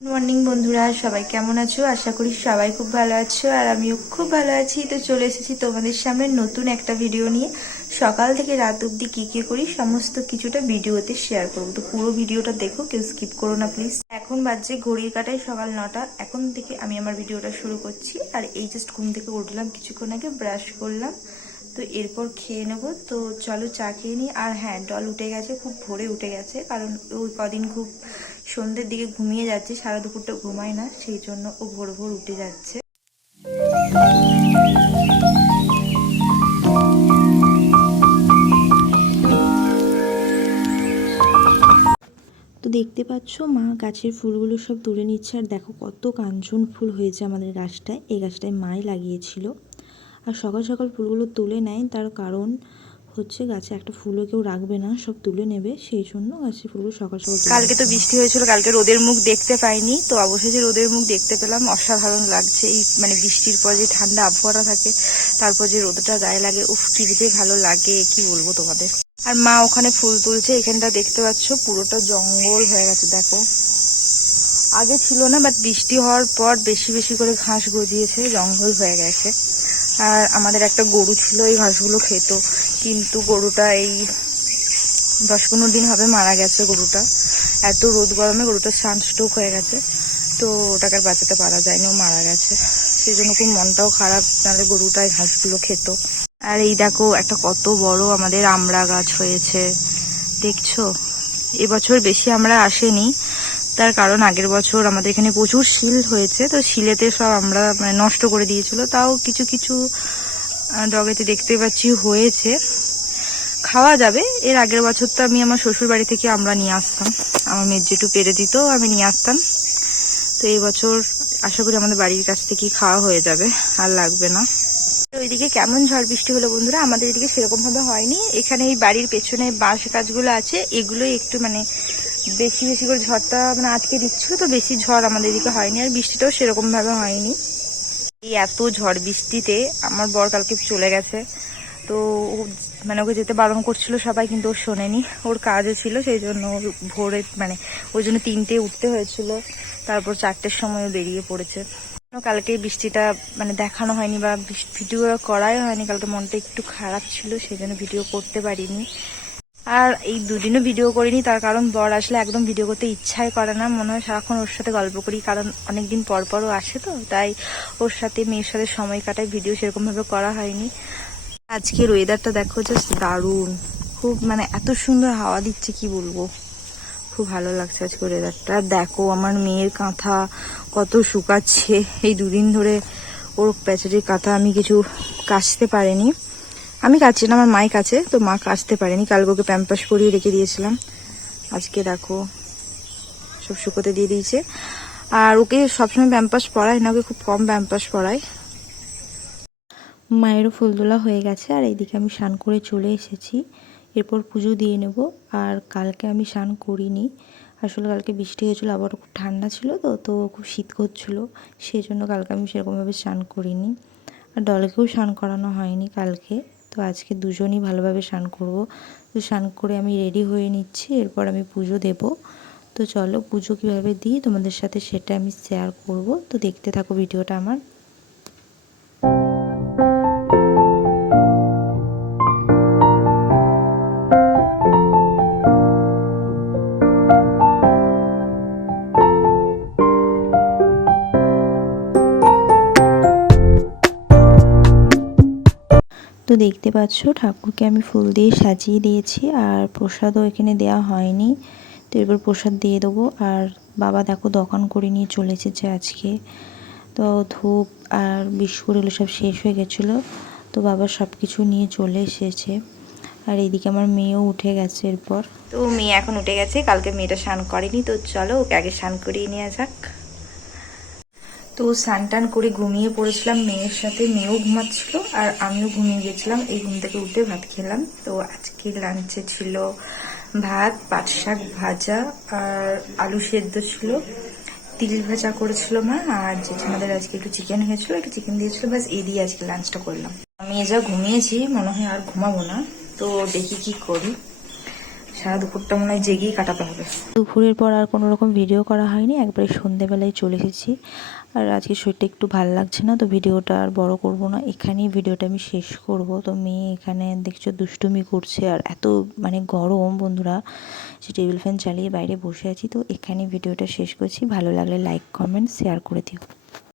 Morning বন্ধুরা, সবাই কেমন আছো? আশা করি সবাই খুব ভালো আছো আর আমিও খুব ভালো আছি। তো চলে এসেছি তোমাদের সামনে নতুন একটা ভিডিও নিয়ে। সকাল থেকে রাত অবধি কী করি সমস্ত কিছুটা ভিডিওতে শেয়ার করবো। তো পুরো ভিডিওটা দেখো, কেউ স্কিপ করো না প্লিজ। এখন বাজছে ঘড়ির কাটায় সকাল 9টা। এখন থেকে আমি আমার ভিডিওটা শুরু করছি। আর এই জাস্ট ঘুম থেকে উঠলাম, কিছুক্ষণ আগে ব্রাশ করলাম, তো এরপর খেয়ে নেবো। তো চলো চা খেয়ে নিই। আর হ্যাঁ, ডল উঠে গেছে, খুব ভোরে উঠে গেছে, কারণ ওই কদিন খুব সন্ধ্যের দিকে ঘুমিয়ে যাচ্ছে, সারা দুপুরটা ঘুমায় না, সেই জন্য ও ভোর ভোর উঠে যাচ্ছে। তো দেখতে পাচ্ছ মা গাছের ফুলগুলো সব তুলে নিচ্ছে। আর দেখো কত কাঞ্চন ফুল হয়েছে আমাদের গাছটায়। এই গাছটায় মাই লাগিয়েছিল। আর সকাল সকাল ফুলগুলো তুলে নেয়, তার কারণ হচ্ছে গাছে একটা ফুলও কেউ রাখবে না, সব তুলে নেবে, সেই জন্য গাছের ফুলগুলো সকাল সকাল। কালকে তো বৃষ্টি হয়েছিল, কালকে রোদের মুখ দেখতে পাইনি, তো অবশেষে রোদের মুখ দেখতে পেলাম। অসাধারণ লাগছে এই বৃষ্টির পর যে ঠান্ডা আবহাওয়াটা থাকে, তারপর যে রোদটা গায়ে লাগে, উফ কি যে ভালো লাগে, কি বলবো তোমাদের। আর মা ওখানে ফুল তুলছে। এখানটা দেখতে পাচ্ছ পুরোটা জঙ্গল হয়ে গেছে, দেখো আগে ছিল না, বাট বৃষ্টি হওয়ার পর বেশি বেশি করে ঘাস গজিয়েছে, জঙ্গল হয়ে গেছে। আর আমাদের একটা গরু ছিল, এই ঘাসগুলো খেত, কিন্তু গরুটা এই 10-15 দিন হবে মারা গেছে। গরুটা এত রোদ গরমে গরুটা সানস্ট্রোক হয়ে গেছে, তো ওটাকে আর বাঁচাতে পারা যায়নি, ও মারা গেছে। সেই জন্য খুব মনটাও খারাপ, নাহলে গরুটা এই ঘাসগুলো খেত। আর এই দেখো একটা কত বড় আমাদের আমড়া গাছ হয়েছে, দেখছো? এবছর বেশি আমরা আসেনি, তার কারণ আগের বছর আমাদের এখানে প্রচুর শিল হয়েছে, তো শিলেতে সব আমরা নষ্ট করে দিয়েছিল। তাও কিছু কিছু ডগেতে দেখতে পাচ্ছি হয়েছে, খাওয়া যাবে। এর আগের বছর তো আমি আমার শ্বশুর বাড়ি থেকে আমরা নিয়ে আসতাম, আমার মেয়ের যেটু পেরে দিত আমি নিয়ে আসতাম। তো এই বছর আশা করি আমাদের বাড়ির কাছ থেকেই খাওয়া হয়ে যাবে, আর লাগবে না। ওইদিকে কেমন ঝড় বৃষ্টি হলো বন্ধুরা? আমাদের এদিকে সেরকম ভাবে হয়নি। এখানে এই বাড়ির পেছনে বাঁশ গাছগুলো আছে, এগুলোই একটু বেশি বেশি করে ঝড়টা আটকে দিচ্ছিল, তো বেশি ঝড় আমাদের এদিকে হয়নি। আর বৃষ্টিটাও সেরকম ভাবে হয়নি। এই এত ঝড় বৃষ্টিতে আমার বর কালকে চলে গেছে, তো ওকে যেতে বারণ করছিল সবাই, কিন্তু ও শোনেনি, ওর কাজও ছিল, সেই জন্য ভোরে ওই জন্য 3টে উঠতে হয়েছিল, তারপর 4টের সময় বেরিয়ে পড়েছে। কালকে বৃষ্টিটা দেখানো হয়নি বা ভিডিও করাই হয়নি, কালকে মনটা একটু খারাপ ছিল, সেই জন্য ভিডিও করতে পারিনি। আর এই দুদিনও ভিডিও করিনি, তার কারণ বর আসলে একদম ভিডিও করতে ইচ্ছাই করে না, মনে হয় সারাক্ষণ ওর সাথে গল্প করি, কারণ অনেকদিন পর পরও আসে, তো তাই ওর সাথে মেয়ের সাথে সময় কাটায়, ভিডিও সেরকম ভাবে করা হয়নি। আজকের ওয়েদারটা দেখো, জাস্ট দারুণ, খুব এত সুন্দর হাওয়া দিচ্ছে, কি বলবো, খুব ভালো লাগছে আজকের ওয়েদারটা। দেখো আমার মেয়ের কাঁথা কত শুকাচ্ছে, এই দুদিন ধরে ওর প্যাচারির কাঁথা আমি কিছু কাচতে পারিনি, আমি কাচছি না, আমার মাই কাছে, তো মা কাচতে পারেনি, কালকে ওকে প্যাম্পাস করিয়ে রেখে দিয়েছিলাম, আজকে দেখো সব শুকোতে দিয়ে দিয়েছে। আর ওকে সবসময় প্যাম্পাস পরাই না, ওকে খুব কম প্যাম্পাস পরাই। মায়েরও ফুল তোলা হয়ে গেছে, আর এইদিকে আমি স্নান করে চলে এসেছি, এরপর পুজো দিয়ে নেব। আর কালকে আমি স্নান করিনি, আসলে কালকে বৃষ্টি হয়েছিল, আবার খুব ঠান্ডা ছিল, তো খুব শীত করছিল, সেই জন্য কালকে আমি সেরকমভাবে স্নান করিনি। আর ডলকেও স্নান করানো হয়নি কালকে, তো আজকে দুজনই ভালোভাবে স্নান করব। তো স্নান করে আমি রেডি হয়ে নিচ্ছি, এরপর আমি পুজো দেব। তো চলো পুজো কীভাবে দিই তোমাদের সাথে সেটা আমি শেয়ার করব, তো দেখতে থাকো ভিডিওটা আমার। তো দেখতে পাচ্ছ ঠাকুরকে আমি ফুল দিয়ে সাজিয়ে দিয়েছি, আর প্রসাদও এখানে দেওয়া হয়নি, তো এরপর প্রসাদ দিয়ে দেবো। আর বাবা দেখো দোকান করে নিয়ে চলে এসেছে আজকে, তো ধূপ আর বিস্কুট এগুলো সব শেষ হয়ে গেছিলো, তো বাবা সব কিছু নিয়ে চলে এসেছে। আর এইদিকে আমার মেয়েও উঠে গেছে, এরপর তো মেয়ে এখন উঠে গেছে, কালকে মেয়েটা স্নান করেনি, তো চলো ওকে আগে স্নান করিয়ে নেওয়া যাক। তো স্নান টান করে ঘুমিয়ে পড়েছিলাম মেয়ের সাথে, মেয়েও ঘুমাচ্ছিল আর আমিও ঘুমিয়ে গেছিলাম। এই ঘুম থেকে উঠে ভাত খেলাম। তো আজকে লাঞ্চে ছিল ভাত, পাট শাক ভাজা আর আলু সেদ্ধ ছিল, তিল ভাজা করেছিল মা, আর জেঠিমাদের আজকে একটু চিকেন হয়েছিল, একটু চিকেন দিয়েছিল, ব্যাস এই দিয়ে আজকে লাঞ্চটা করলাম। আমি যা ঘুমিয়েছি, মনে হয় আর ঘুমাবো না, তো দেখি কি করি। সারা দুপুরটা মনে হয় জেগেই কাটাতে হবে। দুপুরের পর আর কোনো রকম ভিডিও করা হয়নি, একবারে সন্ধেবেলায় চলে এসেছি। আর আজকে শরীরটা একটু ভালো লাগছে না, তো ভিডিওটা আর বড় করব না, এখানেই ভিডিওটা আমি শেষ করব। তো মেয়ে এখানে দেখছো দুষ্টুমি করছে, আর এত মানে গরম বন্ধুরা, সে টেবিল ফ্যান চালিয়ে বাইরে বসে আছি। তো এখানেই ভিডিওটা শেষ করছি, ভালো লাগলে লাইক কমেন্ট শেয়ার করে দিও।